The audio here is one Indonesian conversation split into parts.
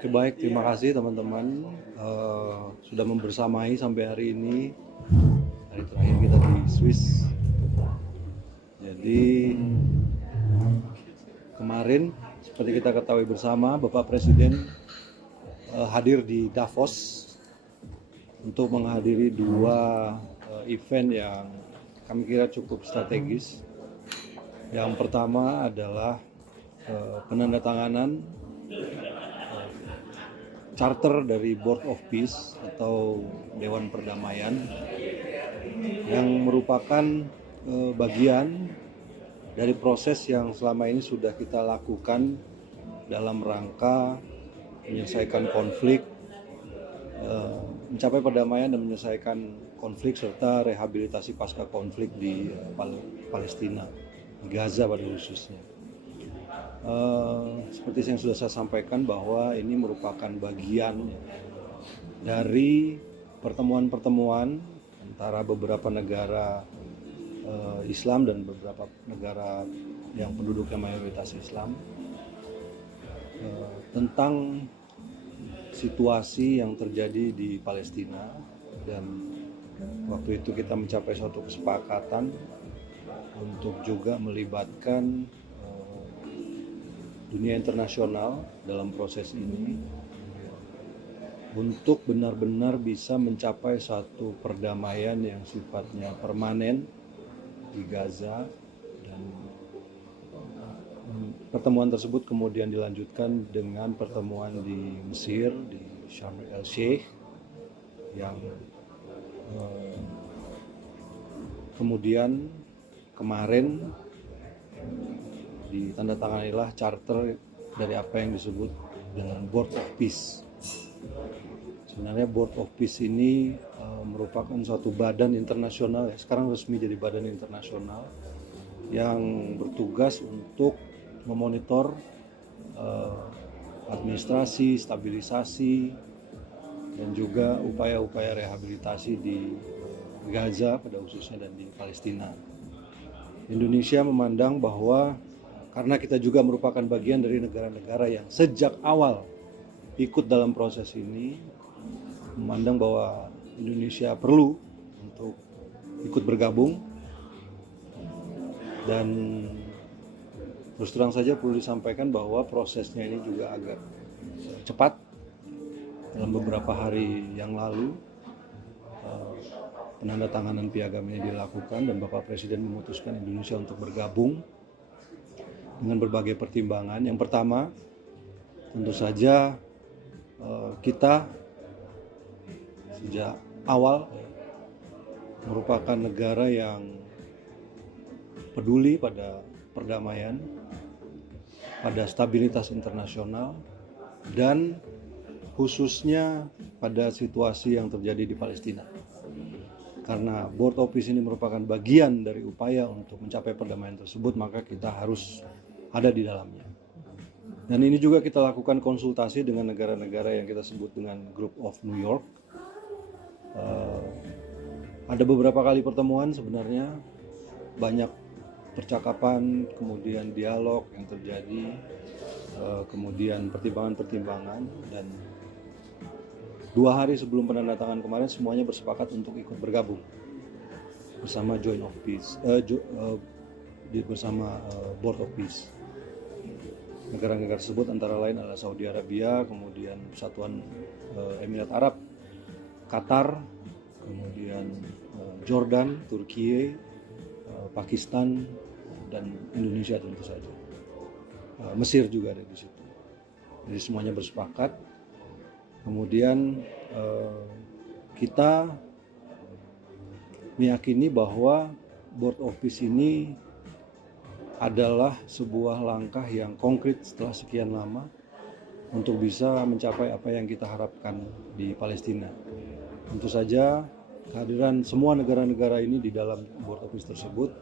Oke, baik, terima kasih teman-teman sudah membersamai sampai hari ini, hari terakhir kita di Swiss. Jadi kemarin seperti kita ketahui bersama, Bapak Presiden hadir di Davos untuk menghadiri dua event yang kami kira cukup strategis. Yang pertama adalah penandatanganan charter dari Board of Peace atau Dewan Perdamaian yang merupakan bagian dari proses yang selama ini sudah kita lakukan dalam rangka menyelesaikan konflik, mencapai perdamaian dan menyelesaikan konflik serta rehabilitasi pasca konflik di Palestina, di Gaza pada khususnya. Seperti yang sudah saya sampaikan bahwa ini merupakan bagian dari pertemuan-pertemuan antara beberapa negara Islam dan beberapa negara yang penduduknya mayoritas Islam tentang situasi yang terjadi di Palestina, dan waktu itu kita mencapai suatu kesepakatan untuk juga melibatkan dunia internasional dalam proses ini untuk benar-benar bisa mencapai satu perdamaian yang sifatnya permanen di Gaza. Dan pertemuan tersebut kemudian dilanjutkan dengan pertemuan di Mesir, di Sharm el Sheikh, yang kemudian kemarin ditandatanganilah charter dari apa yang disebut dengan Board of Peace. Sebenarnya Board of Peace ini merupakan suatu badan internasional, ya, sekarang resmi jadi badan internasional yang bertugas untuk memonitor administrasi, stabilisasi, dan juga upaya-upaya rehabilitasi di Gaza pada khususnya dan di Palestina. Indonesia memandang bahwa karena kita juga merupakan bagian dari negara-negara yang sejak awal ikut dalam proses ini, memandang bahwa Indonesia perlu untuk ikut bergabung. Dan terus terang saja perlu disampaikan bahwa prosesnya ini juga agak cepat. Dalam beberapa hari yang lalu penandatanganan piagam ini dilakukan dan Bapak Presiden memutuskan Indonesia untuk bergabung dengan berbagai pertimbangan. Yang pertama, tentu saja kita sejak awal merupakan negara yang peduli pada perdamaian, pada stabilitas internasional, dan khususnya pada situasi yang terjadi di Palestina. Karena Board of Peace ini merupakan bagian dari upaya untuk mencapai perdamaian tersebut, maka kita harus ada di dalamnya. Dan ini juga kita lakukan konsultasi dengan negara-negara yang kita sebut dengan Group of New York. Ada beberapa kali pertemuan, sebenarnya banyak percakapan, kemudian dialog yang terjadi, kemudian pertimbangan-pertimbangan, dan 2 hari sebelum penandatanganan kemarin semuanya bersepakat untuk ikut bergabung bersama Joint of Peace, bersama Board of Peace. Negara-negara tersebut antara lain adalah Saudi Arabia, kemudian Persatuan Emirat Arab, Qatar, kemudian Jordan, Turki, Pakistan, dan Indonesia tentu saja. Mesir juga ada di situ. Jadi semuanya bersepakat. Kemudian kita meyakini bahwa Board of Peace ini adalah sebuah langkah yang konkret setelah sekian lama untuk bisa mencapai apa yang kita harapkan di Palestina. Tentu saja kehadiran semua negara-negara ini di dalam Board of Peace tersebut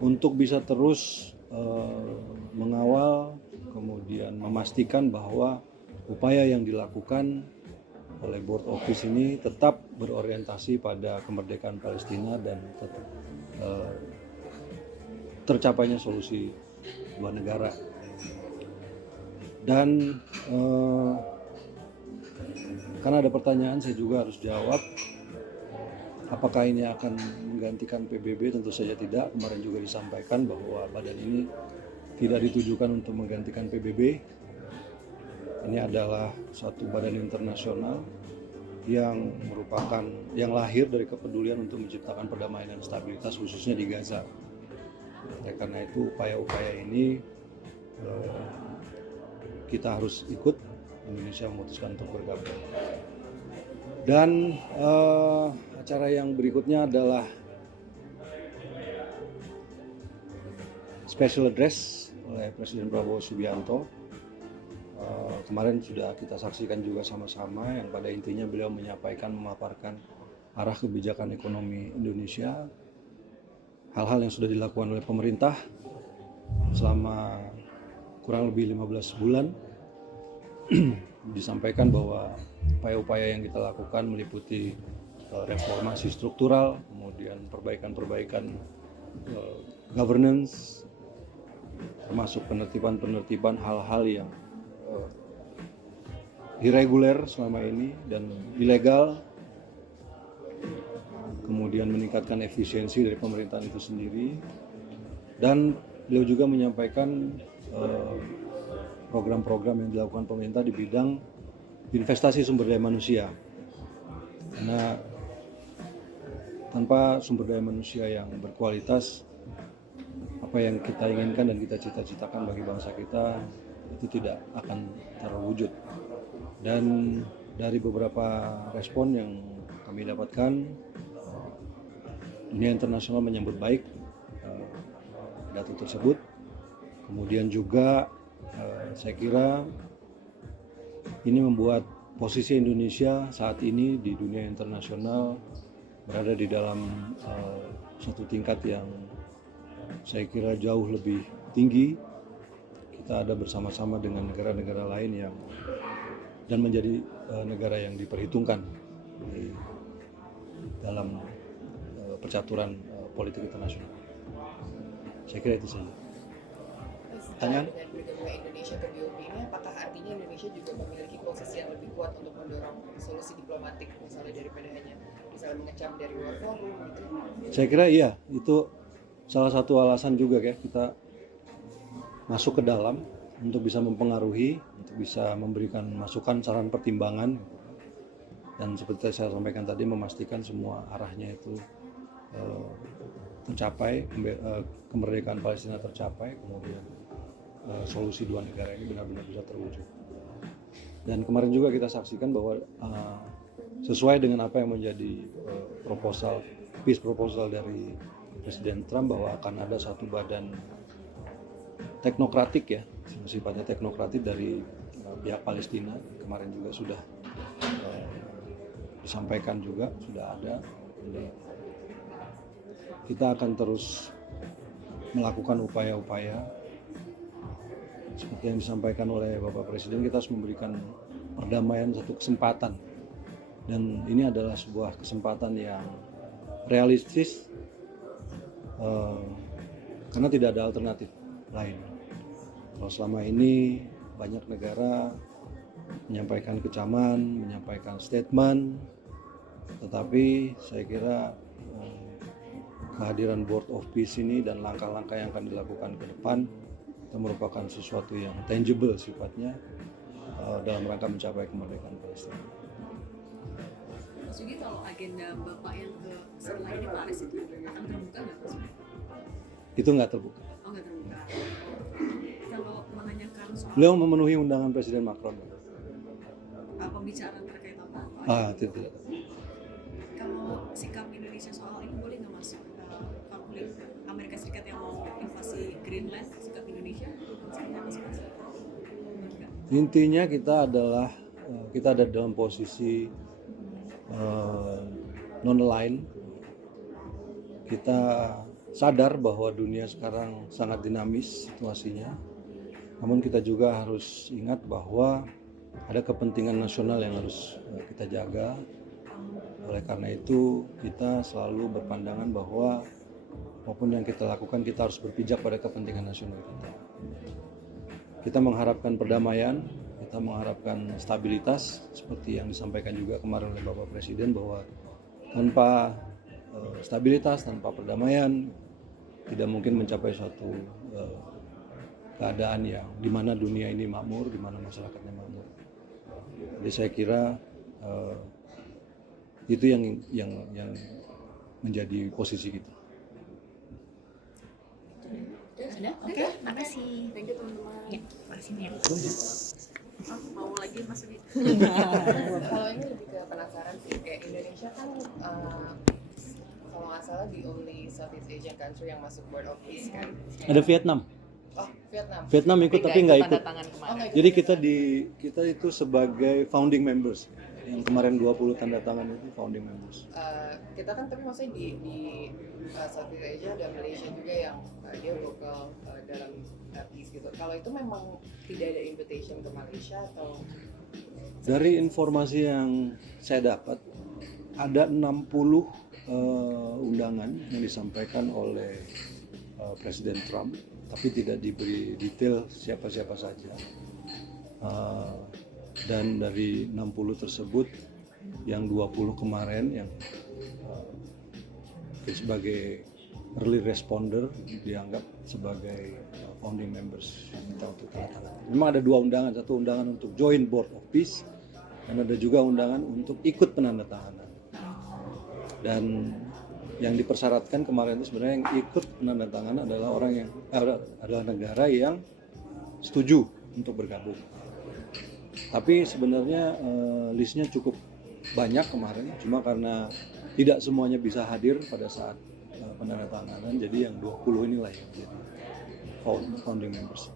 untuk bisa terus mengawal, kemudian memastikan bahwa upaya yang dilakukan oleh Board of Peace ini tetap berorientasi pada kemerdekaan Palestina dan tercapainya solusi dua negara. Dan karena ada pertanyaan saya juga harus jawab. Apakah ini akan menggantikan PBB? Tentu saja tidak. Kemarin juga disampaikan bahwa badan ini tidak ditujukan untuk menggantikan PBB. Ini adalah suatu badan internasional yang merupakan yang lahir dari kepedulian untuk menciptakan perdamaian dan stabilitas khususnya di Gaza. Karena itu upaya-upaya ini kita harus ikut. Indonesia memutuskan untuk bergabung. Dan acara yang berikutnya adalah special address oleh Presiden Prabowo Subianto. Kemarin sudah kita saksikan juga sama-sama, yang pada intinya beliau menyampaikan, memaparkan arah kebijakan ekonomi Indonesia, hal-hal yang sudah dilakukan oleh pemerintah selama kurang lebih 15 bulan. Disampaikan bahwa upaya-upaya yang kita lakukan meliputi reformasi struktural, kemudian perbaikan-perbaikan governance, termasuk penertiban hal-hal yang irreguler selama ini dan ilegal, kemudian meningkatkan efisiensi dari pemerintahan itu sendiri. Dan beliau juga menyampaikan program-program yang dilakukan pemerintah di bidang investasi sumber daya manusia. Karena tanpa sumber daya manusia yang berkualitas, apa yang kita inginkan dan kita cita-citakan bagi bangsa kita itu tidak akan terwujud. Dan dari beberapa respon yang kami dapatkan, dunia internasional menyambut baik pidato tersebut. Kemudian juga saya kira ini membuat posisi Indonesia saat ini di dunia internasional berada di dalam satu tingkat yang saya kira jauh lebih tinggi. Kita ada bersama-sama dengan negara-negara lain yang dan menjadi negara yang diperhitungkan di dalam percaturan politik internasional. Saya kira itu saja. Pertanyaan? Dengan bergabungnya Indonesia ke BOP ini, apakah artinya Indonesia juga memiliki posisi yang lebih kuat untuk mendorong solusi diplomatik, misalnya daripada hanya misalnya mengecam dari luar forum gitu? Saya kira iya, itu salah satu alasan juga ya kita masuk ke dalam untuk bisa mempengaruhi, untuk bisa memberikan masukan, saran, pertimbangan, dan seperti saya sampaikan tadi, memastikan semua arahnya itu tercapai, kemerdekaan Palestina tercapai, kemudian solusi dua negara ini benar-benar bisa terwujud. Dan kemarin juga kita saksikan bahwa sesuai dengan apa yang menjadi peace proposal dari Presiden Trump, bahwa akan ada satu badan teknokratik ya, sifatnya teknokratik dari pihak Palestina. Kemarin juga sudah disampaikan juga, sudah ada. Jadi, kita akan terus melakukan upaya-upaya seperti yang disampaikan oleh Bapak Presiden. Kita harus memberikan perdamaian satu kesempatan, dan ini adalah sebuah kesempatan yang realistis karena tidak ada alternatif lain. Kalau selama ini banyak negara menyampaikan kecaman, menyampaikan statement, tetapi saya kira kehadiran Board of Peace ini dan langkah-langkah yang akan dilakukan ke depan itu merupakan sesuatu yang tangible sifatnya dalam rangka mencapai kemerdekaan Palestina. Mas Yugi, kalau agenda Bapak yang ke setelah ini Paris itu akan terbuka nggak Mas? Itu nggak terbuka. Oh, nggak terbuka. Kalau menanyakan soal Beliau memenuhi undangan Presiden Macron. pembicaraan terkait apa? Tidak. Kalau sikap Indonesia soal ini boleh nggak Mas? Konflik Amerika Serikat yang mau invasi Greenland, sikap Indonesia? Intinya kita ada dalam posisi non-aligned. Kita sadar bahwa dunia sekarang sangat dinamis situasinya, namun kita juga harus ingat bahwa ada kepentingan nasional yang harus kita jaga. Oleh karena itu kita selalu berpandangan bahwa apapun yang kita lakukan, kita harus berpijak pada kepentingan nasional kita. Kita mengharapkan perdamaian, kita kita mengharapkan stabilitas seperti yang disampaikan juga kemarin oleh Bapak Presiden bahwa tanpa stabilitas, tanpa perdamaian tidak mungkin mencapai suatu keadaan yang di mana dunia ini makmur, di mana masyarakatnya makmur. Jadi saya kira itu yang menjadi posisi kita. Sudah? Oke, makasih. Thank you teman-teman. Ya, makasih nih. Mau lagi Mas Udi? Kalau ini lebih ke penasaran sih, kayak Indonesia kan kalau nggak salah the only Southeast Asian country yang masuk Board of Peace kan. Ada Vietnam. Oh, Vietnam. Vietnam ikut tapi nggak ikut. Tanda tangan Oh, kemarin. nggak ikut. Jadi kita itu sebagai founding members. Yang kemarin 20 tanda tangan itu founding members. Kita kan tapi maksudnya di Southeast Asia ada Malaysia juga yang dia lokal dalam peace gitu. Kalau itu memang tidak ada invitation ke Malaysia atau Dari informasi yang saya dapat ada 60 undangan yang disampaikan oleh Presiden Trump, tapi tidak diberi detail siapa-siapa saja. Dan dari 60 tersebut yang 20 kemarin yang sebagai early responder dianggap sebagai founding members minta untuk tanda tangan. Memang ada 2 undangan, satu undangan untuk join Board of Peace dan ada juga undangan untuk ikut penandatanganan. Dan yang dipersyaratkan kemarin itu sebenarnya yang ikut penandatanganan adalah orang yang adalah negara yang setuju untuk bergabung. Tapi sebenarnya listnya cukup banyak kemarin, cuma karena tidak semuanya bisa hadir pada saat penandatanganan, jadi yang 20 inilah yang jadi founding members.